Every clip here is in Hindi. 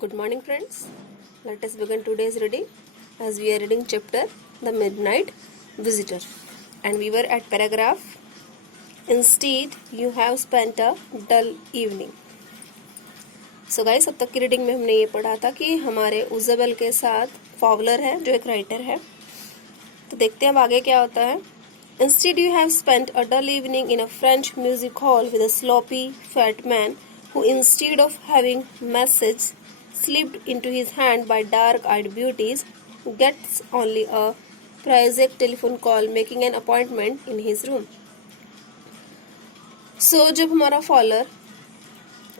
Good morning, friends. Let us begin today's reading as we are reading chapter The Midnight Visitor. And we were at paragraph Instead, you have spent a dull evening. So guys, अब तक की रीडिंग में हमने ये पढ़ा था कि हमारे उज़ेबेल के साथ फॉवलर है जो एक राइटर है. तो देखते हैं अब आगे क्या होता है. Instead, you have spent a dull evening in a French music hall with a sloppy, fat man who, instead of having message slipped into his hand by dark-eyed beauties, gets only a prosaic telephone call making an appointment in his room. So, जब हमारा फॉलर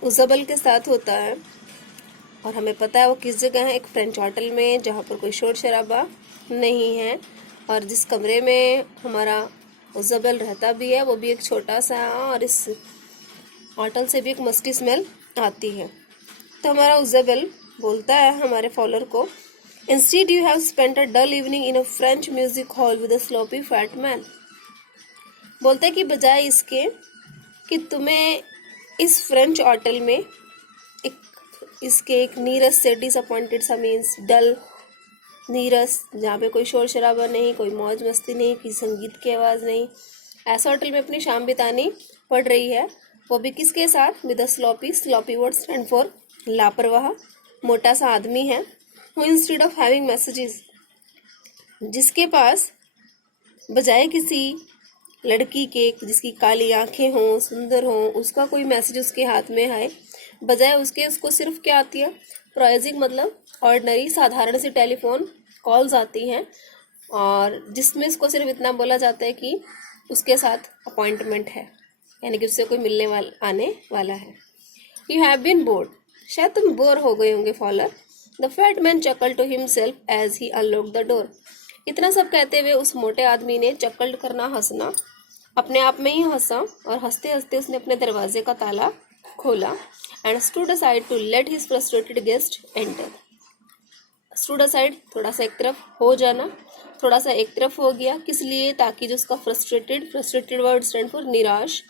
उज़ेबेल के साथ होता है और हमें पता है वो किस जगह है, एक फ्रेंच होटल में जहाँ पर कोई शोर शराबा नहीं है और जिस कमरे में हमारा उज़ेबेल रहता भी है वो भी एक छोटा सा है और इस होटल से भी एक मस्ती स्मेल आती है. तो हमारा उज़ेबेल बोलता है हमारे फॉलोअर को, instead you have spent a dull evening in a French music hall with a sloppy fat man. बोलता है कि बजाय इसके कि तुम्हें इस फ्रेंच होटल में एक नीरस से डिसअपॉइंटेड सा मीन्स डल नीरस, जहाँ पे कोई शोर शराबा नहीं, कोई मौज मस्ती नहीं, किसी संगीत की आवाज़ नहीं, ऐसा होटल में अपनी शाम बितानी पड़ रही है, वो भी किसके साथ, with a sloppy word stand for लापरवाह, मोटा सा आदमी है. Who instead of having messages, जिसके पास बजाय किसी लड़की के जिसकी काली आंखें हों, सुंदर हों, उसका कोई मैसेज उसके हाथ में आए, बजाय उसके उसको सिर्फ क्या आती है, प्रोजेक मतलब ऑर्डिनरी साधारण सी टेलीफोन कॉल्स आती हैं और जिसमें इसको सिर्फ इतना बोला जाता है कि उसके साथ अपॉइंटमेंट है, यानी कि उससे कोई मिलने आने वाला है. यू हैव बीन बोर्ड, शायद तुम बोर हो गए होंगे Fowler. The fat man chuckle to himself as he unlock the door. इतना सब कहते हुए उस मोटे आदमी ने चकल करना, हंसना, अपने आप में ही हंसा और हंसते हंसते उसने अपने दरवाजे का ताला खोला. And stood aside to let his frustrated guest enter. Stood aside थोड़ा सा एक तरफ हो जाना, थोड़ा सा एक तरफ हो गया, किस लिए, ताकि जो उसका फ्रस्ट्रेटेड वर्ड स्टैंड फॉर निराश,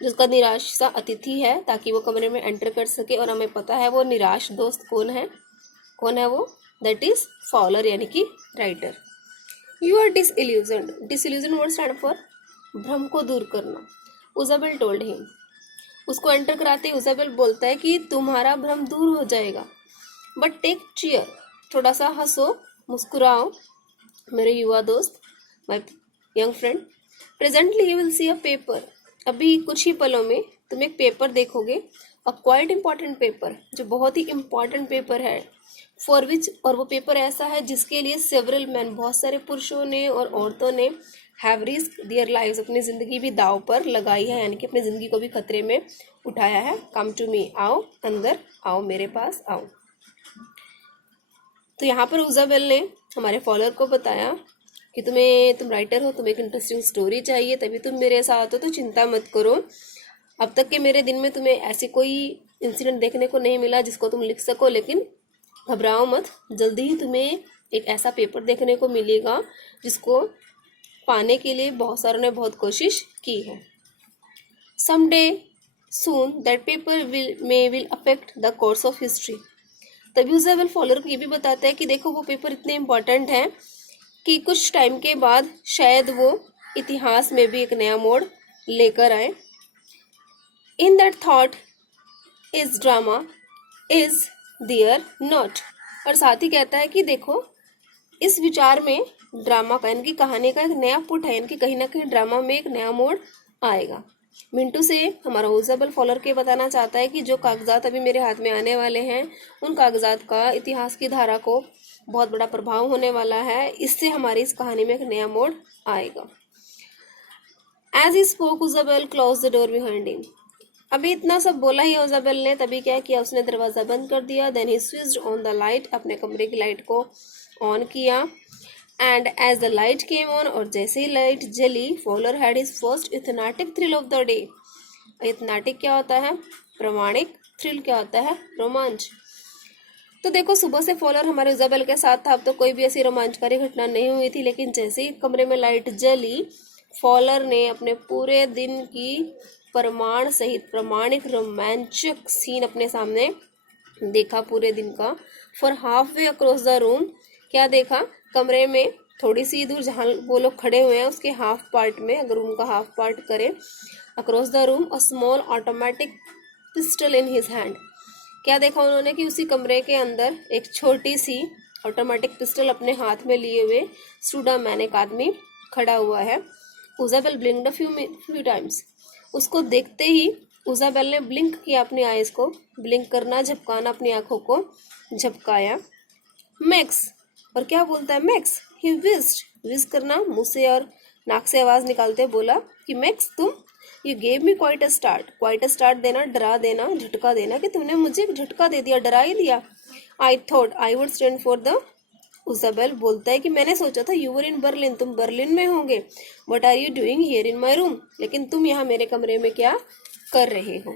जिसका निराश सा अतिथि है, ताकि वो कमरे में एंटर कर सके. और हमें पता है वो निराश दोस्त कौन है वो, दैट इज फॉलर यानी कि writer. You are disillusion word stand for भ्रम को दूर करना. उज़ेबेल टोल्ड हिम, उसको एंटर कराते ही उज़ेबेल बोलता है कि तुम्हारा भ्रम दूर हो जाएगा. बट टेक चीयर, थोड़ा सा हंसो, मुस्कुराओ मेरे युवा दोस्त, my young friend. Presently you will see a paper, अभी कुछ ही पलों में तुम एक पेपर देखोगे. अ क्वाइट इम्पॉर्टेंट पेपर, जो बहुत ही इम्पॉर्टेंट पेपर है. फॉर विच, और वो पेपर ऐसा है जिसके लिए सेवरल मैन, बहुत सारे पुरुषों ने और औरतों ने, हैव रिस्क देयर लाइव्स, अपनी ज़िंदगी भी दाव पर लगाई है, यानी कि अपनी ज़िंदगी को भी खतरे में उठाया है. कम टू मी, आओ अंदर आओ, मेरे पास आओ. तो यहाँ पर उज़ेबेल ने हमारे फॉलोअर को बताया कि तुम राइटर हो, तुम्हें एक इंटरेस्टिंग स्टोरी चाहिए, तभी तुम मेरे साथ हो, तो चिंता मत करो. अब तक के मेरे दिन में तुम्हें ऐसी कोई इंसिडेंट देखने को नहीं मिला जिसको तुम लिख सको, लेकिन घबराओ मत, जल्दी ही तुम्हें एक ऐसा पेपर देखने को मिलेगा जिसको पाने के लिए बहुत सारों ने बहुत कोशिश की है. Someday soon that paper will affect the course of history. तभी उज़ेबेल फॉलोअर को ये भी बताता है कि देखो वो पेपर इतने इम्पोर्टेंट है कि कुछ टाइम के बाद शायद वो इतिहास में भी एक नया मोड़ लेकर आए. In that thought is drama is there not. और साथ ही कहता है कि देखो इस विचार में ड्रामा का, यानी कि कहानी का एक नया पुट है, यानी कि कहीं ना कहीं ड्रामा में एक नया मोड़ आएगा. मिंटू से हमारा उज़ेबेल फॉलोअर के बताना चाहता है कि जो कागजात अभी मेरे हाथ में आने वाले हैं, उन कागजात का इतिहास की धारा को बहुत बड़ा प्रभाव होने वाला है. इससे हमारी इस कहानी में एक नया मोड़ आएगा. As he spoke Ausable close the door behind him. अभी इतना सब बोला ही उज़ेबेल ने, तभी क्या किया, उसने दरवाज़ा बंद कर दिया. Then he switched on the light, अपने कमरे की लाइट को ऑन किया. And as the light came on, और जैसे ही लाइट जली, Fowler had his first authentic thrill of the day. Authentic क्या होता है, प्रमाणिक, थ्रिल क्या होता है, रोमांच. तो देखो सुबह से फॉलोअर हमारे उज़ेबेल के साथ था, अब तो कोई भी ऐसी रोमांचकारी घटना नहीं हुई थी, लेकिन जैसे ही कमरे में लाइट जली, फॉलोअर ने अपने पूरे दिन की प्रमाण सहित प्रमाणिक रोमांचक सीन अपने सामने देखा पूरे दिन का। For half way across the room, क्या देखा, कमरे में थोड़ी सी दूर जहाँ वो लोग खड़े हुए हैं उसके हाफ पार्ट में, अगर रूम का हाफ पार्ट करें, across the room a small automatic pistol in his hand. क्या देखा उन्होंने कि उसी कमरे के अंदर एक छोटी सी ऑटोमेटिक पिस्टल अपने हाथ में लिए हुए स्टूड अ मैन, एक आदमी खड़ा हुआ है। उजाबेल ब्लिंक्ड अ फ्यू टाइम्स, उसको देखते ही उजाबेल ने ब्लिंक किया अपनी आईज को, ब्लिंक करना झपकाना, अपनी आंखों को झपकाया। मैक्स, और क्या बोलता है मैक्स, ही विस्ड, विज करना मुंह से और नाक से आवाज निकालते बोला कि मैक्स तुम, you gave me quite a start, quite a start देना, डरा देना, झटका देना, कि तुमने मुझे झटका दे दिया, डरा ही दिया। I thought I would stand for the, Ausable बोलता है कि मैंने सोचा था यू वर इन बर्लिन, तुम बर्लिन में होंगे, what are you doing here in my room, लेकिन तुम यहाँ मेरे कमरे में क्या कर रहे हो।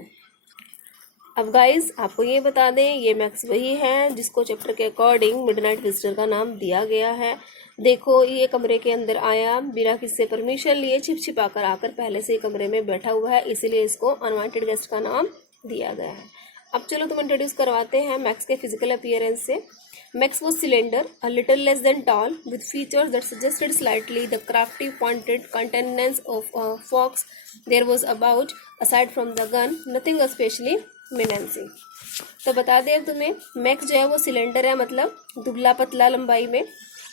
अब गाइज आपको ये बता दें, ये मैक्स वही है जिसको चैप्टर के अकॉर्डिंग मिडनाइट विजिटर का नाम दिया गया है। देखो ये कमरे के अंदर आया बिना किसी परमिशन लिए, छिप छिपा कर आकर पहले से ही कमरे में बैठा हुआ है, इसीलिए इसको अनवांटेड गेस्ट का नाम दिया गया है। अब चलो तुम इंट्रोड्यूस करवाते हैं मैक्स के फिजिकल अपीयरेंस से। Max was slender, a little less than tall, with features that suggested slightly the crafty, pointed countenance of a fox. There was about, aside from the gun, nothing especially menacing. तो बता दें अब तुम्हें, मैक्स जो है वो सिलेंडर है, मतलब दुबला पतला लंबाई में,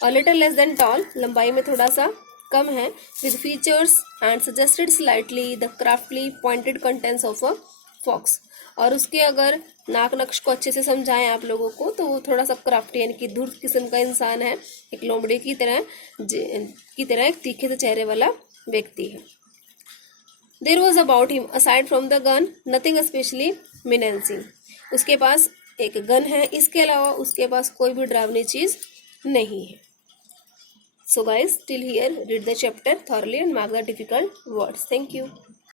और लिटिल लेस देन टॉल, लंबाई में थोड़ा सा कम है, with features and suggested slightly the craftily pointed contents of a fox. और उसके अगर नाक नक्श को अच्छे से समझाएं आप लोगों को तो वो थोड़ा सा क्राफ्टी यानी कि धूर्त किस्म का इंसान है, एक लोमड़ी की तरह एक तीखे से चेहरे वाला व्यक्ति है। There was about him aside from the gun nothing specially menacing, उसके पास एक गन है, इसके अलावा उसके पास कोई भी डरावनी चीज नहीं है। So guys till here read the chapter thoroughly and mark the difficult words. Thank you.